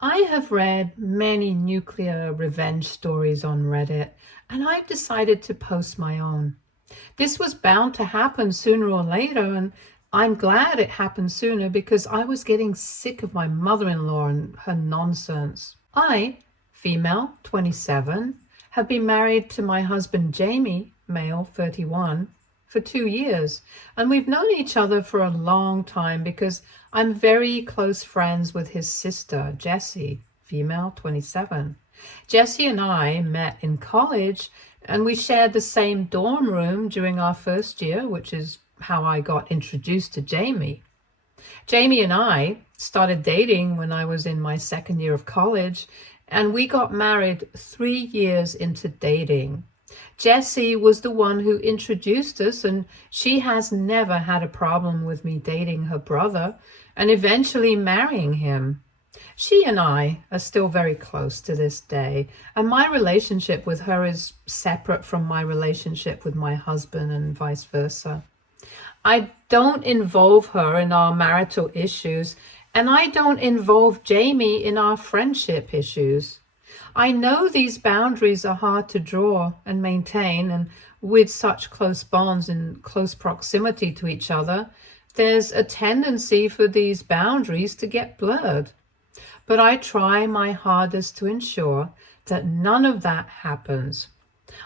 I have read many nuclear revenge stories on Reddit, and I've decided to post my own. This was bound to happen sooner or later, and I'm glad it happened sooner because I was getting sick of my mother-in-law and her nonsense. I, female, 27, have been married to my husband Jamie, male, 31, for 2 years, and we've known each other for a long time because I'm very close friends with his sister, Jessie, female, 27. Jessie and I met in college and we shared the same dorm room during our first year, which is how I got introduced to Jamie. Jamie and I started dating when I was in my second year of college, and we got married 3 years into dating. Jessie was the one who introduced us, and she has never had a problem with me dating her brother and eventually marrying him. She and I are still very close to this day, and my relationship with her is separate from my relationship with my husband and vice versa. I don't involve her in our marital issues, and I don't involve Jamie in our friendship issues. I know these boundaries are hard to draw and maintain, and with such close bonds and close proximity to each other, there's a tendency for these boundaries to get blurred. But I try my hardest to ensure that none of that happens.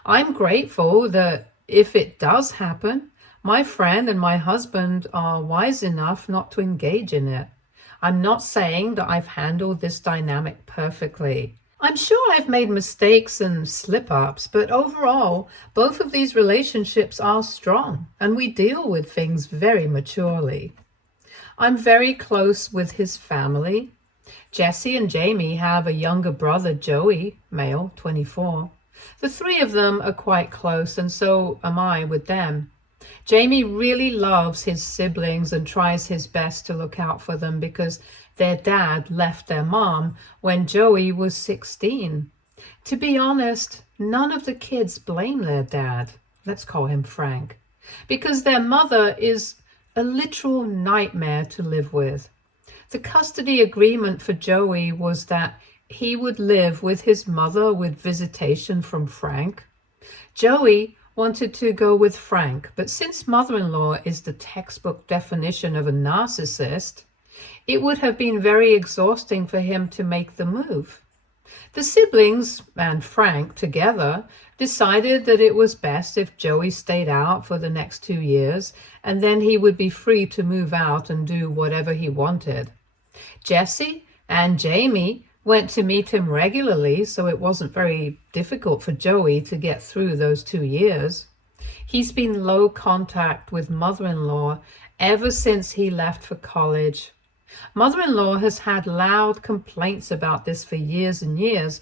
I'm grateful that if it does happen, my friend and my husband are wise enough not to engage in it. I'm not saying that I've handled this dynamic perfectly. I'm sure I've made mistakes and slip ups, but overall, both of these relationships are strong and we deal with things very maturely. I'm very close with his family. Jessie and Jamie have a younger brother, Joey, male, 24. The three of them are quite close, and so am I with them. Jamie really loves his siblings and tries his best to look out for them because their dad left their mom when Joey was 16. To be honest, none of the kids blame their dad, let's call him Frank, because their mother is a literal nightmare to live with. The custody agreement for Joey was that he would live with his mother with visitation from Frank. Joey wanted to go with Frank, but since mother-in-law is the textbook definition of a narcissist, it would have been very exhausting for him to make the move. The siblings and Frank together decided that it was best if Joey stayed out for the next 2 years, and then he would be free to move out and do whatever he wanted. Jessie and Jamie went to meet him regularly, so it wasn't very difficult for Joey to get through those 2 years. He's been low contact with mother-in-law ever since he left for college. Mother-in-law has had loud complaints about this for years and years,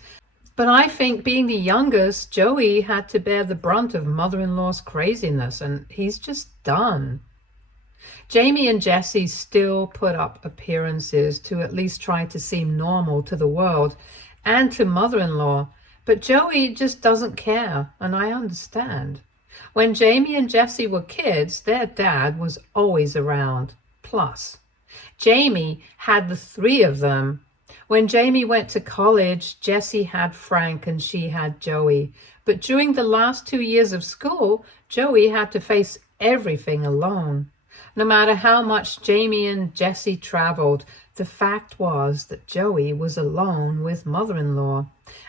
but I think being the youngest, Joey had to bear the brunt of mother-in-law's craziness, and he's just done. Jamie and Jessie still put up appearances to at least try to seem normal to the world and to mother-in-law, but Joey just doesn't care, and I understand. When Jamie and Jessie were kids, their dad was always around. Plus, Jamie had the three of them. When Jamie went to college, Jessie had Frank and she had Joey. But during the last 2 years of school, Joey had to face everything alone. No matter how much Jamie and Jessie traveled, the fact was that Joey was alone with mother-in-law.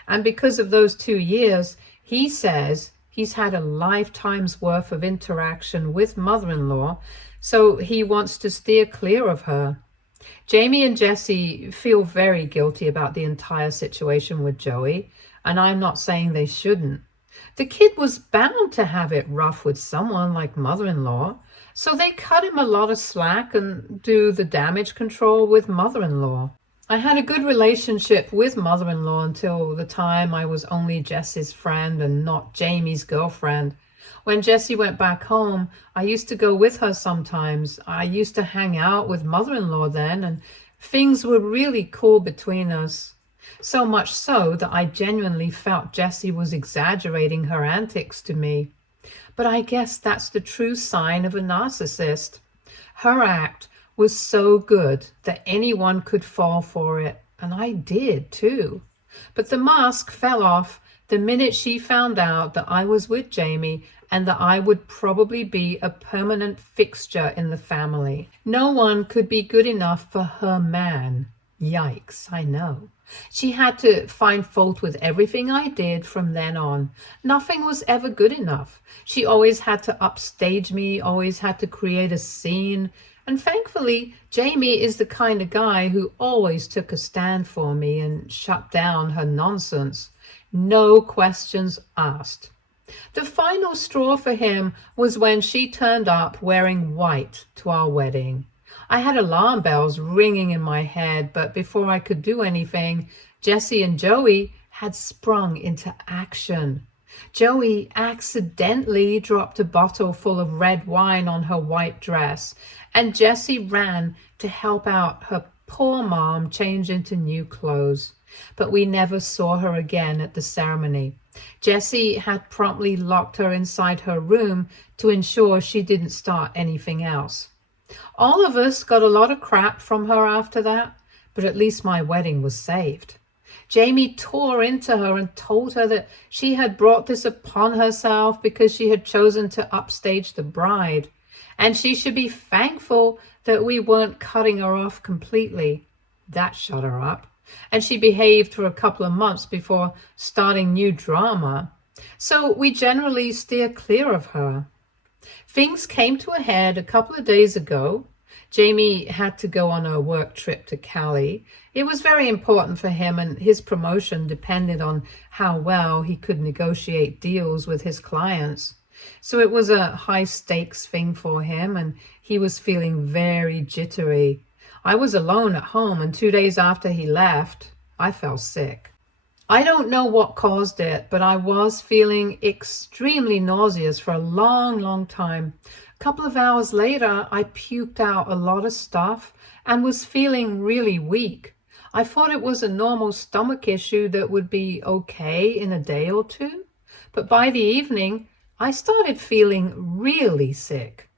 And because of those 2 years, he says he's had a lifetime's worth of interaction with mother-in-law, so he wants to steer clear of her. Jamie and Jessie feel very guilty about the entire situation with Joey, and I'm not saying they shouldn't. The kid was bound to have it rough with someone like mother-in-law, so they cut him a lot of slack and do the damage control with mother-in-law. I had a good relationship with mother-in-law until the time I was only Jessie's friend and not Jamie's girlfriend. When Jessie went back home, I used to go with her sometimes. I used to hang out with mother-in-law then, and things were really cool between us. So much so that I genuinely felt Jessie was exaggerating her antics to me. But I guess that's the true sign of a narcissist. Her act was so good that anyone could fall for it, and I did too. But the mask fell off the minute she found out that I was with Jamie and that I would probably be a permanent fixture in the family. No one could be good enough for her man. Yikes, I know. She had to find fault with everything I did from then on. Nothing was ever good enough. She always had to upstage me, always had to create a scene. And thankfully, Jamie is the kind of guy who always took a stand for me and shut down her nonsense. No questions asked. The final straw for him was when she turned up wearing white to our wedding. I had alarm bells ringing in my head, but before I could do anything, Jessie and Joey had sprung into action. Joey accidentally dropped a bottle full of red wine on her white dress, and Jessie ran to help out her poor mom change into new clothes. But we never saw her again at the ceremony. Jessie had promptly locked her inside her room to ensure she didn't start anything else. All of us got a lot of crap from her after that, but at least my wedding was saved. Jamie tore into her and told her that she had brought this upon herself because she had chosen to upstage the bride, and she should be thankful that we weren't cutting her off completely. That shut her up, and she behaved for a couple of months before starting new drama. So we generally steer clear of her. Things came to a head a couple of days ago. Jamie had to go on a work trip to Cali. It was very important for him, and his promotion depended on how well he could negotiate deals with his clients. So it was a high-stakes thing for him, and he was feeling very jittery. I was alone at home, and 2 days after he left, I fell sick. I don't know what caused it, but I was feeling extremely nauseous for a long time. A couple of hours later, I puked out a lot of stuff and was feeling really weak. I thought it was a normal stomach issue that would be okay in a day or two, but by the evening, I started feeling really sick.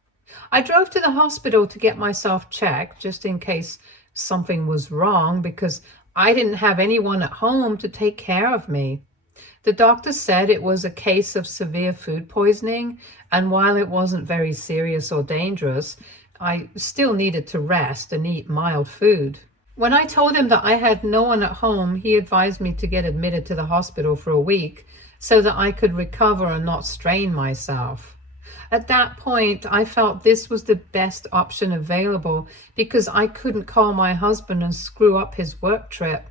I drove to the hospital to get myself checked just in case something was wrong because I didn't have anyone at home to take care of me. The doctor said it was a case of severe food poisoning, and while it wasn't very serious or dangerous, I still needed to rest and eat mild food. When I told him that I had no one at home, he advised me to get admitted to the hospital for a week so that I could recover and not strain myself. At that point, I felt this was the best option available because I couldn't call my husband and screw up his work trip.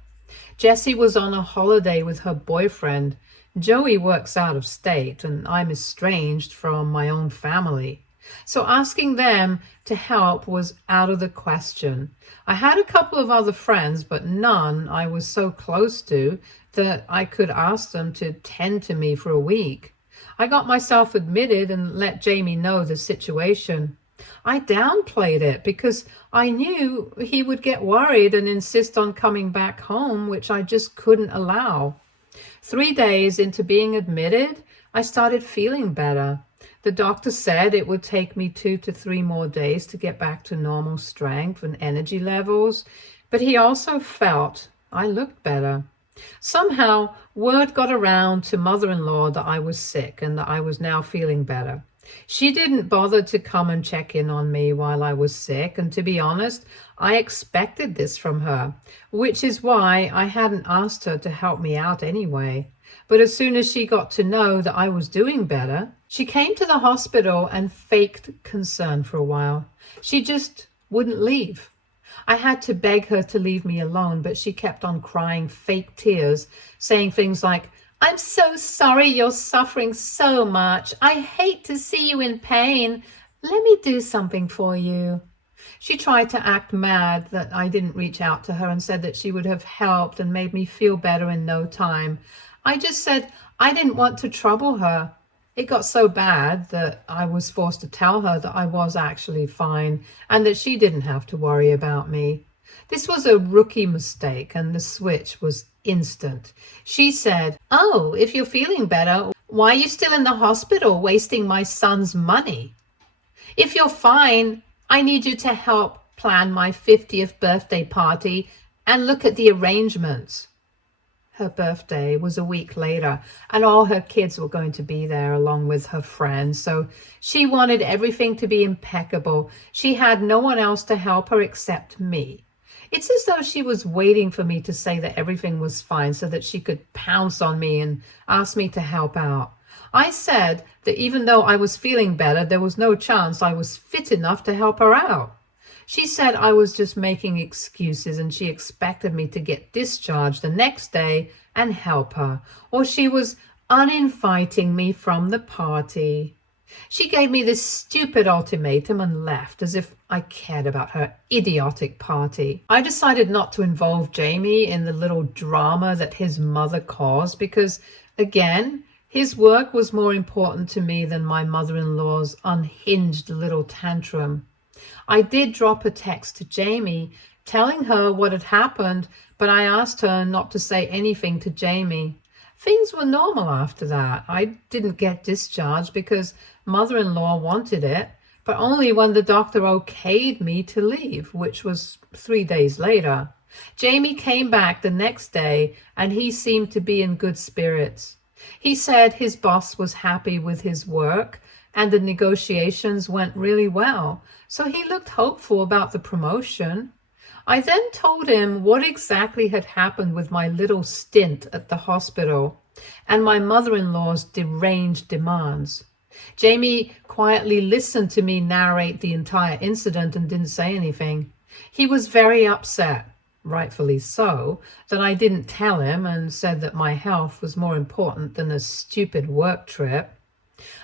Jessie was on a holiday with her boyfriend. Joey works out of state, and I'm estranged from my own family. So asking them to help was out of the question. I had a couple of other friends, but none I was so close to that I could ask them to tend to me for a week. I got myself admitted and let Jamie know the situation. I downplayed it because I knew he would get worried and insist on coming back home, which I just couldn't allow. 3 days into being admitted, I started feeling better. The doctor said it would take me 2 to 3 more days to get back to normal strength and energy levels, but he also felt I looked better. Somehow, word got around to mother-in-law that I was sick and that I was now feeling better. She didn't bother to come and check in on me while I was sick, and to be honest, I expected this from her, which is why I hadn't asked her to help me out anyway. But as soon as she got to know that I was doing better, she came to the hospital and faked concern for a while. She just wouldn't leave. I had to beg her to leave me alone, but she kept on crying fake tears, saying things like, "I'm so sorry you're suffering so much. I hate to see you in pain. Let me do something for you." She tried to act mad that I didn't reach out to her and said that she would have helped and made me feel better in no time. I just said I didn't want to trouble her. It got so bad that I was forced to tell her that I was actually fine and that she didn't have to worry about me. This was a rookie mistake, and the switch was instant. She said, "Oh, if you're feeling better, why are you still in the hospital wasting my son's money? If you're fine, I need you to help plan my 50th birthday party And look at the arrangements. Her birthday was a week later, and all her kids were going to be there along with her friends. So she wanted everything to be impeccable. She had no one else to help her except me. It's as though she was waiting for me to say that everything was fine so that she could pounce on me and ask me to help out. I said that even though I was feeling better, there was no chance I was fit enough to help her out. She said I was just making excuses and she expected me to get discharged the next day and help her, or she was uninviting me from the party. She gave me this stupid ultimatum and left as if I cared about her idiotic party. I decided not to involve Jamie in the little drama that his mother caused because, again, his work was more important to me than my mother-in-law's unhinged little tantrum. I did drop a text to Jamie telling her what had happened, but I asked her not to say anything to Jamie. Things were normal after that. I didn't get discharged because mother-in-law wanted it, but only when the doctor okayed me to leave, which was 3 days later. Jamie came back the next day and he seemed to be in good spirits. He said his boss was happy with his work and the negotiations went really well, so he looked hopeful about the promotion. I then told him what exactly had happened with my little stint at the hospital and my mother-in-law's deranged demands. Jamie quietly listened to me narrate the entire incident and didn't say anything. He was very upset, rightfully so, that I didn't tell him and said that my health was more important than a stupid work trip.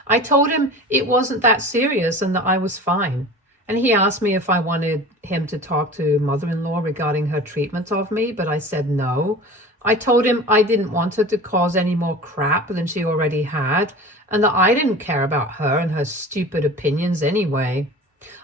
I told him it wasn't that serious and that I was fine. And he asked me if I wanted him to talk to mother-in-law regarding her treatment of me, but I said no. I told him I didn't want her to cause any more crap than she already had, and that I didn't care about her and her stupid opinions anyway.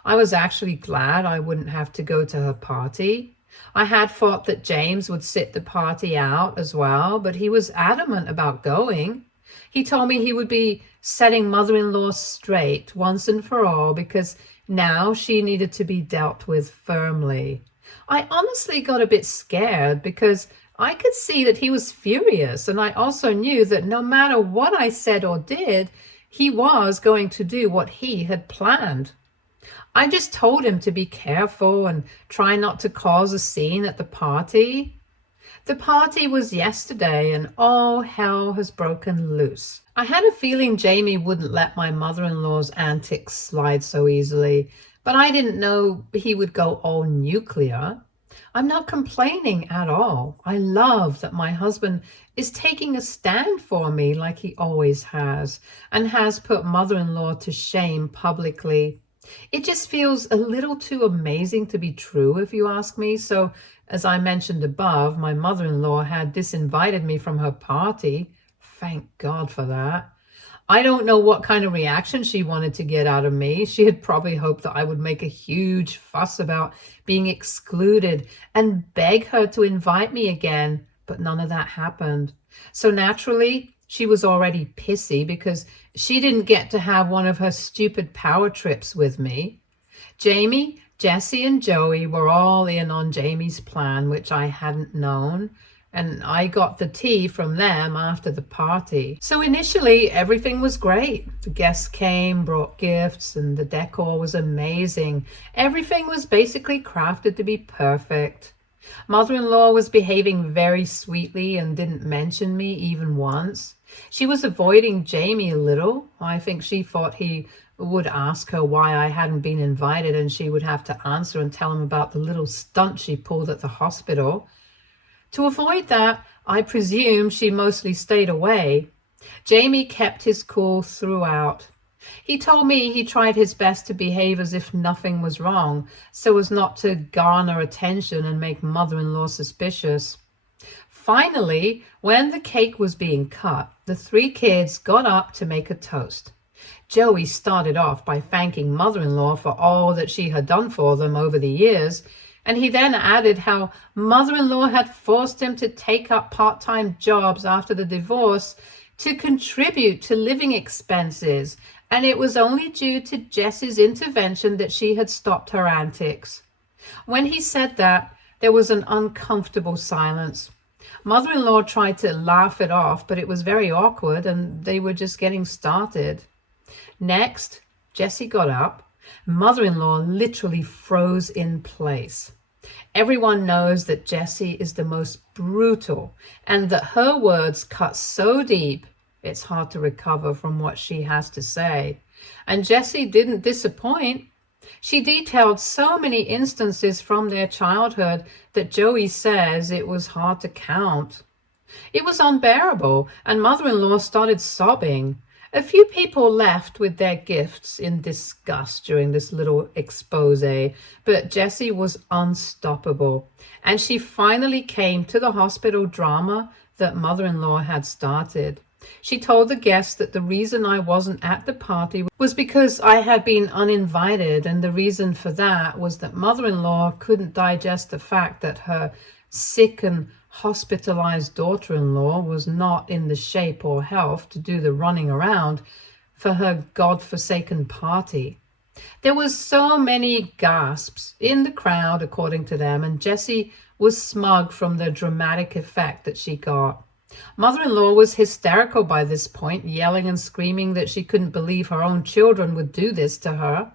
I was actually glad I wouldn't have to go to her party. I had thought that James would sit the party out as well, but he was adamant about going. He told me he would be setting mother-in-law straight once and for all because now she needed to be dealt with firmly. I honestly got a bit scared because I could see that he was furious, and I also knew that no matter what I said or did, he was going to do what he had planned. I just told him to be careful and try not to cause a scene at the party. The party was yesterday and all hell has broken loose. I had a feeling Jamie wouldn't let my mother-in-law's antics slide so easily, but I didn't know he would go all nuclear. I'm not complaining at all. I love that my husband is taking a stand for me like he always has and has put mother-in-law to shame publicly. It just feels a little too amazing to be true, if you ask me. So, as I mentioned above, my mother-in-law had disinvited me from her party. Thank God for that. I don't know what kind of reaction she wanted to get out of me. She had probably hoped that I would make a huge fuss about being excluded and beg her to invite me again, but none of that happened. So naturally, she was already pissy because she didn't get to have one of her stupid power trips with me. Jamie, Jessie, and Joey were all in on Jamie's plan, which I hadn't known, and I got the tea from them after the party. So initially, everything was great. The guests came, brought gifts, and the decor was amazing. Everything was basically crafted to be perfect. Mother-in-law was behaving very sweetly and didn't mention me even once. She was avoiding Jamie a little. I think she thought he would ask her why I hadn't been invited and she would have to answer and tell him about the little stunt she pulled at the hospital. To avoid that, I presume she mostly stayed away. Jamie kept his cool throughout. He told me he tried his best to behave as if nothing was wrong, so as not to garner attention and make mother-in-law suspicious. Finally, when the cake was being cut, the 3 kids got up to make a toast. Joey started off by thanking mother-in-law for all that she had done for them over the years, and he then added how mother-in-law had forced him to take up part-time jobs after the divorce to contribute to living expenses, and it was only due to Jessie's intervention that she had stopped her antics. When he said that, There was an uncomfortable silence. Mother-in-law tried to laugh it off, but it was very awkward and they were just getting started. Next, Jessie got up. Mother-in-law literally froze in place. Everyone knows that Jessie is the most brutal and that her words cut so deep, it's hard to recover from what she has to say. And Jessie didn't disappoint. She detailed so many instances from their childhood that Joey says it was hard to count. It was unbearable, and mother-in-law started sobbing. A few people left with their gifts in disgust during this little expose, but Jessie was unstoppable, and she finally came to the hospital drama that mother-in-law had started. She told the guests that the reason I wasn't at the party was because I had been uninvited, and the reason for that was that mother-in-law couldn't digest the fact that her sick and hospitalized daughter-in-law was not in the shape or health to do the running around for her god-forsaken party. There was so many gasps in the crowd, according to them, and Jessie was smug from the dramatic effect that she got. Mother-in-law was hysterical by this point, yelling and screaming that she couldn't believe her own children would do this to her,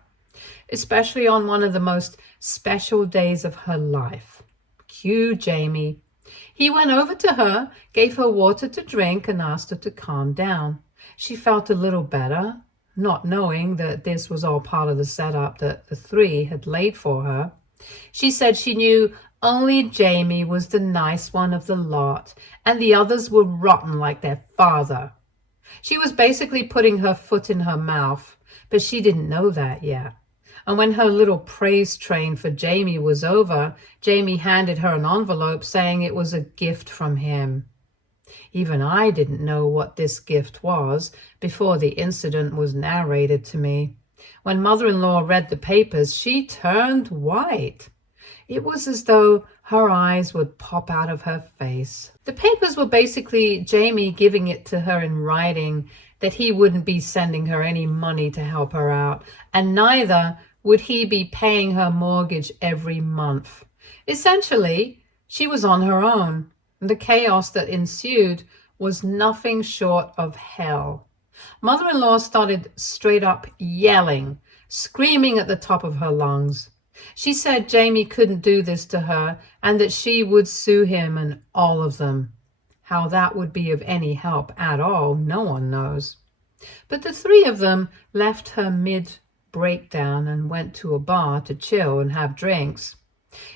especially on one of the most special days of her life. Cue Jamie. He went over to her, gave her water to drink, and asked her to calm down. She felt a little better, not knowing that this was all part of the setup that the three had laid for her. She said she knew only Jamie was the nice one of the lot, and the others were rotten like their father. She was basically putting her foot in her mouth, but she didn't know that yet. And when her little praise train for Jamie was over, Jamie handed her an envelope saying it was a gift from him. Even I didn't know what this gift was before the incident was narrated to me. When mother-in-law read the papers, she turned white. It was as though her eyes would pop out of her face. The papers were basically Jamie giving it to her in writing that he wouldn't be sending her any money to help her out, and neither would he be paying her mortgage every month. Essentially, she was on her own. The chaos that ensued was nothing short of hell. Mother-in-law started straight up yelling, screaming at the top of her lungs. She said Jamie couldn't do this to her and that she would sue him and all of them. How that would be of any help at all, no one knows. But the three of them left her mid-breakdown and went to a bar to chill and have drinks.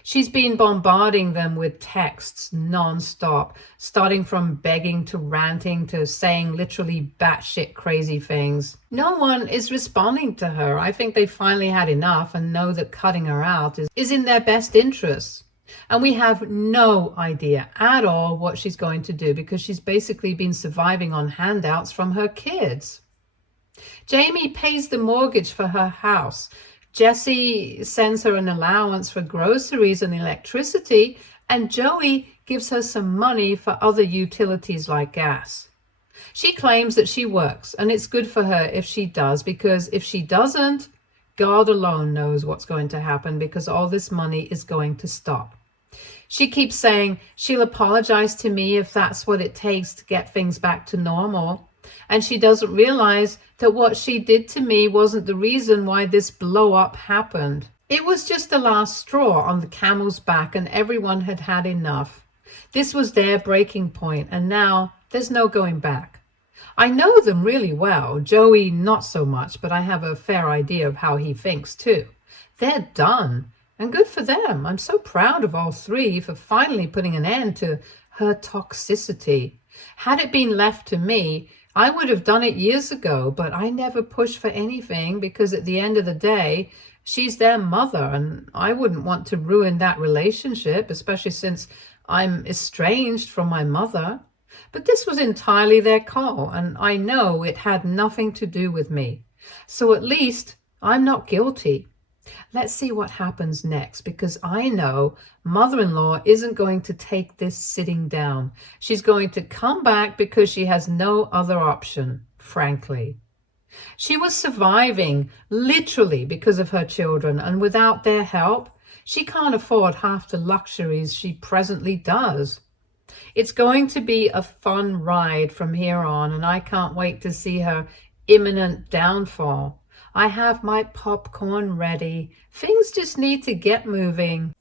She's been bombarding them with texts non-stop, starting from begging to ranting to saying literally batshit crazy things. No one is responding to her. I think they finally had enough and know that cutting her out is in their best interests. And we have no idea at all what she's going to do because she's basically been surviving on handouts from her kids. Jamie pays the mortgage for her house. Jessie sends her an allowance for groceries and electricity, and Joey gives her some money for other utilities like gas. She claims that she works, and it's good for her if she does, because if she doesn't, God alone knows what's going to happen because all this money is going to stop. She keeps saying she'll apologize to me if that's what it takes to get things back to normal. And she doesn't realize that what she did to me wasn't the reason why this blow-up happened. It was just the last straw on the camel's back, and everyone had had enough. This was their breaking point, and now there's no going back. I know them really well. Joey, not so much, but I have a fair idea of how he thinks too. They're done, and good for them. I'm so proud of all three for finally putting an end to her toxicity. Had it been left to me, I would have done it years ago, but I never push for anything because at the end of the day, she's their mother, and I wouldn't want to ruin that relationship, especially since I'm estranged from my mother. But this was entirely their call, and I know it had nothing to do with me. So at least I'm not guilty. Let's see what happens next, because I know mother-in-law isn't going to take this sitting down. She's going to come back because she has no other option, frankly. She was surviving literally because of her children, and without their help, She can't afford half the luxuries she presently does. It's going to be a fun ride from here on, and I can't wait to see her imminent downfall. I have my popcorn ready. Things just need to get moving.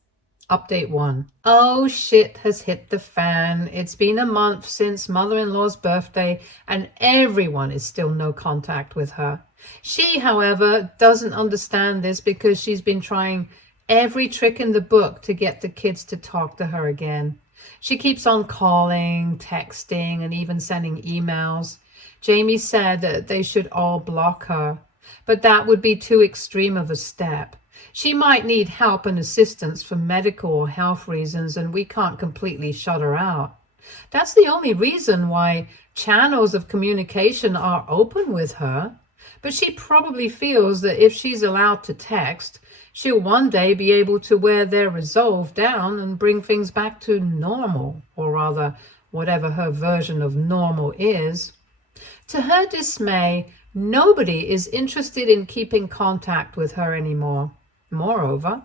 Update 1. Oh, shit has hit the fan. It's been a month since mother-in-law's birthday, and everyone is still no contact with her. She, however, doesn't understand this because she's been trying every trick in the book to get the kids to talk to her again. She keeps on calling, texting, and even sending emails. Jamie said that they should all block her, but that would be too extreme of a step. She might need help and assistance for medical or health reasons, and we can't completely shut her out. That's the only reason why channels of communication are open with her. But she probably feels that if she's allowed to text, she'll one day be able to wear their resolve down and bring things back to normal, or rather, whatever her version of normal is. To her dismay, nobody is interested in keeping contact with her anymore. Moreover,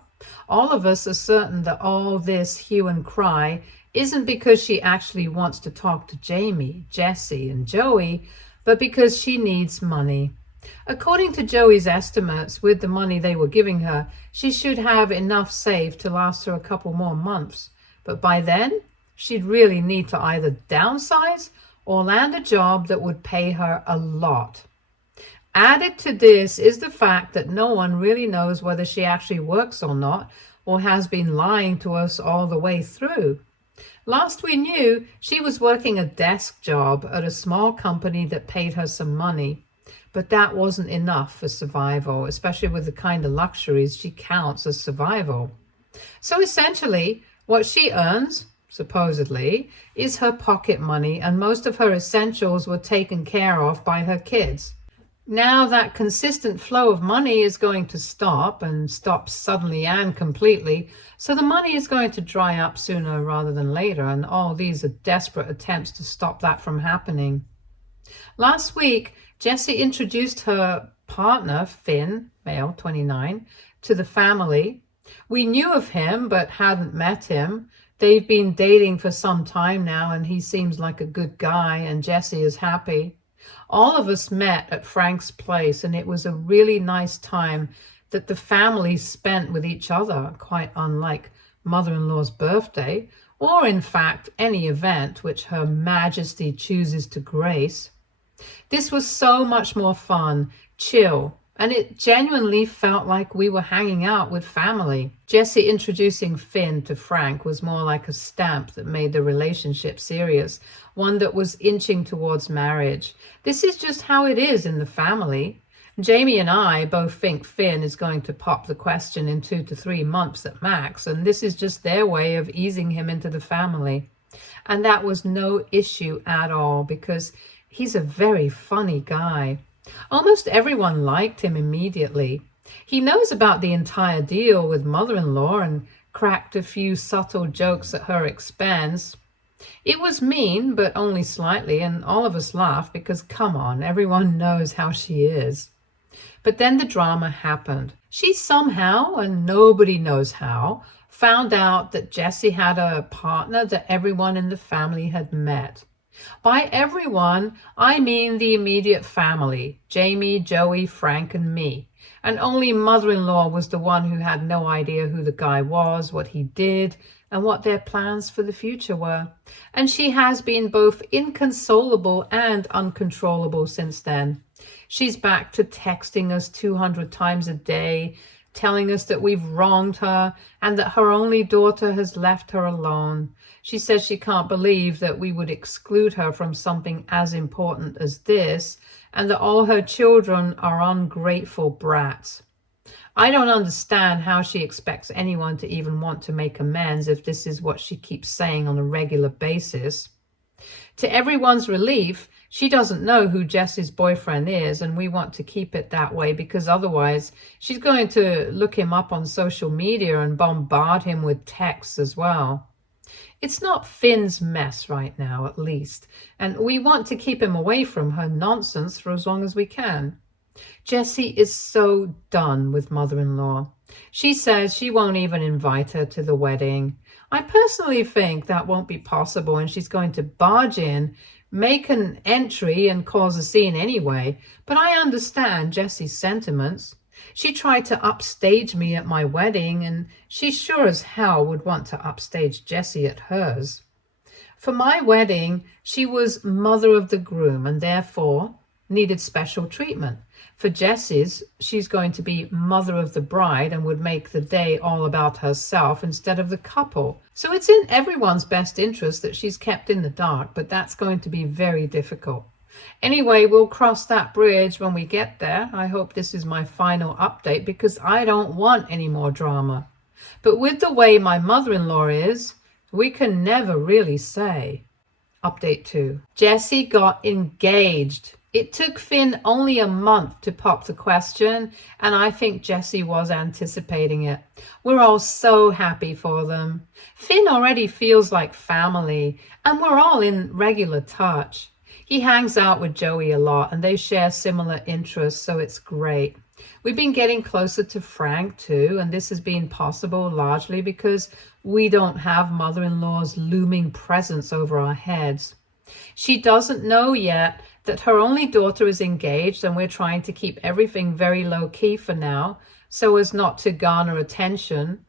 all of us are certain that all this hue and cry isn't because she actually wants to talk to Jamie, Jessie, and Joey, but because she needs money. According to Joey's estimates, with the money they were giving her, she should have enough saved to last her a couple more months. But by then, she'd really need to either downsize or land a job that would pay her a lot. Added to this is the fact that no one really knows whether she actually works or not, or has been lying to us all the way through. Last we knew, she was working a desk job at a small company that paid her some money. But that wasn't enough for survival, especially with the kind of luxuries she counts as survival. So essentially, what she earns, supposedly, is her pocket money, and most of her essentials were taken care of by her kids. Now that consistent flow of money is going to stop, and stop suddenly and completely, so the money is going to dry up sooner rather than later, and all these are desperate attempts to stop that from happening. Last week, Jessie introduced her partner, Finn, male, 29, to the family. We knew of him, but hadn't met him. They've been dating for some time now, and he seems like a good guy, and Jessie is happy. All of us met at Frank's place, and it was a really nice time that the families spent with each other, quite unlike mother-in-law's birthday, or in fact any event which Her Majesty chooses to grace. This was so much more fun, chill, and it genuinely felt like we were hanging out with family. Jessie introducing Finn to Frank was more like a stamp that made the relationship serious, one that was inching towards marriage. This is just how it is in the family. Jamie and I both think Finn is going to pop the question in 2 to 3 months at max, and this is just their way of easing him into the family. And that was no issue at all, because he's a very funny guy. Almost everyone liked him immediately. He knows about the entire deal with mother-in-law and cracked a few subtle jokes at her expense. It was mean, but only slightly, and all of us laughed because, come on, everyone knows how she is. But then the drama happened. She somehow, and nobody knows how, found out that Jessie had a partner that everyone in the family had met. By everyone, I mean the immediate family, Jamie, Joey, Frank, and me. And only mother-in-law was the one who had no idea who the guy was, what he did, and what their plans for the future were. And she has been both inconsolable and uncontrollable since then. She's back to texting us 200 times a day, telling us that we've wronged her and that her only daughter has left her alone. She says she can't believe that we would exclude her from something as important as this, and that all her children are ungrateful brats. I don't understand how she expects anyone to even want to make amends if this is what she keeps saying on a regular basis. To everyone's relief, she doesn't know who Jessie's boyfriend is, and we want to keep it that way because otherwise she's going to look him up on social media and bombard him with texts as well. It's not Finn's mess right now, at least, and we want to keep him away from her nonsense for as long as we can. Jessie is so done with mother-in-law. She says she won't even invite her to the wedding. I personally think that won't be possible and she's going to barge in, make an entry and cause a scene anyway, but I understand Jessie's sentiments. She tried to upstage me at my wedding and she sure as hell would want to upstage Jessie at hers. For my wedding, she was mother of the groom and therefore needed special treatment. For Jessie's, she's going to be mother of the bride and would make the day all about herself instead of the couple. So it's in everyone's best interest that she's kept in the dark, but that's going to be very difficult. Anyway, we'll cross that bridge when we get there. I hope this is my final update because I don't want any more drama. But with the way my mother-in-law is, we can never really say. Update 2. Jessie got engaged. It took Finn only a month to pop the question, and I think Jessie was anticipating it. We're all so happy for them. Finn already feels like family, and we're all in regular touch. He hangs out with Joey a lot, and they share similar interests, so it's great. We've been getting closer to Frank too, and this has been possible largely because we don't have mother-in-law's looming presence over our heads. She doesn't know yet that her only daughter is engaged, and we're trying to keep everything very low-key for now so as not to garner attention.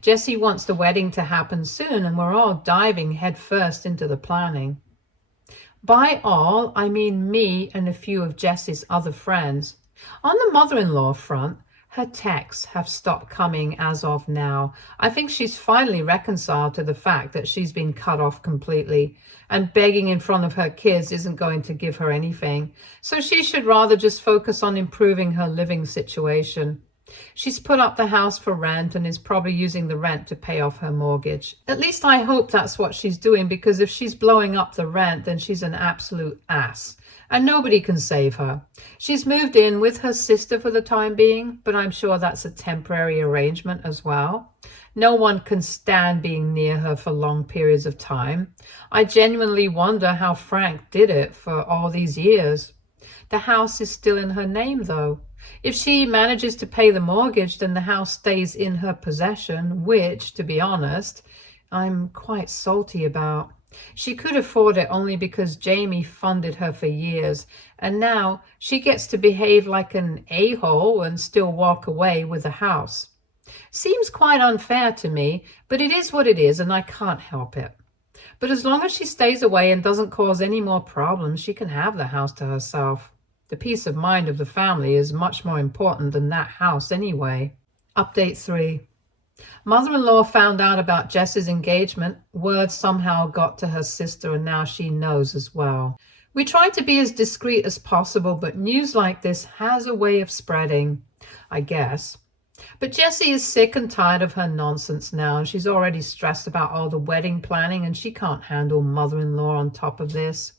Jessie wants the wedding to happen soon, and we're all diving headfirst into the planning. By all, I mean me and a few of Jessie's other friends. On the mother-in-law front, her texts have stopped coming as of now. I think she's finally reconciled to the fact that she's been cut off completely, and begging in front of her kids isn't going to give her anything. So she should rather just focus on improving her living situation. She's put up the house for rent and is probably using the rent to pay off her mortgage. At least I hope that's what she's doing, because if she's blowing up the rent, then she's an absolute ass. And nobody can save her. She's moved in with her sister for the time being, but I'm sure that's a temporary arrangement as well. No one can stand being near her for long periods of time. I genuinely wonder how Frank did it for all these years. The house is still in her name, though. If she manages to pay the mortgage, then the house stays in her possession, which, to be honest, I'm quite salty about. She could afford it only because Jamie funded her for years, and now she gets to behave like an a-hole and still walk away with the house. Seems quite unfair to me, but it is what it is, and I can't help it. But as long as she stays away and doesn't cause any more problems, she can have the house to herself. The peace of mind of the family is much more important than that house anyway. Update 3. Mother-in-law found out about Jess's engagement. Word somehow got to her sister, and now she knows as well. We try to be as discreet as possible, but news like this has a way of spreading, I guess. But Jessie is sick and tired of her nonsense now, and she's already stressed about all the wedding planning, and she can't handle mother-in-law on top of this.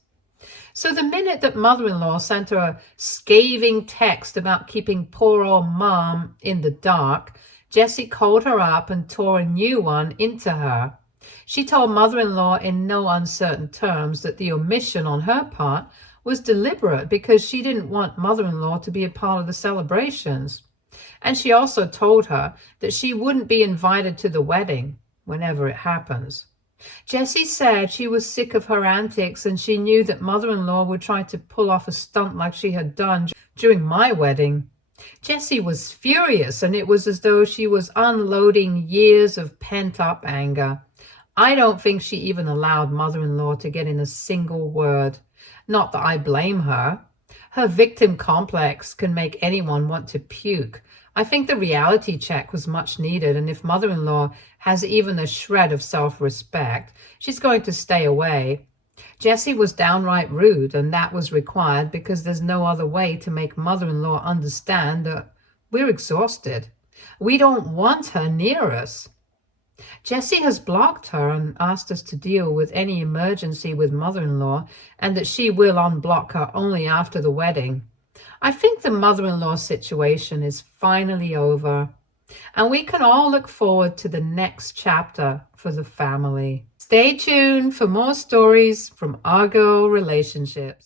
So the minute that mother-in-law sent her a scathing text about keeping poor old mom in the dark, Jessie called her up and tore a new one into her. She told mother-in-law in no uncertain terms that the omission on her part was deliberate because she didn't want mother-in-law to be a part of the celebrations. And she also told her that she wouldn't be invited to the wedding whenever it happens. Jessie said she was sick of her antics, and she knew that mother-in-law would try to pull off a stunt like she had done during my wedding. Jessie was furious, and it was as though she was unloading years of pent-up anger. I don't think she even allowed mother-in-law to get in a single word. Not that I blame her. Her victim complex can make anyone want to puke. I think the reality check was much needed, and if mother-in-law has even a shred of self-respect, she's going to stay away. Jessie was downright rude, and that was required because there's no other way to make mother-in-law understand that we're exhausted. We don't want her near us. Jessie has blocked her and asked us to deal with any emergency with mother-in-law, and that she will unblock her only after the wedding. I think the mother-in-law situation is finally over, and we can all look forward to the next chapter for the family. Stay tuned for more stories from our girl relationships.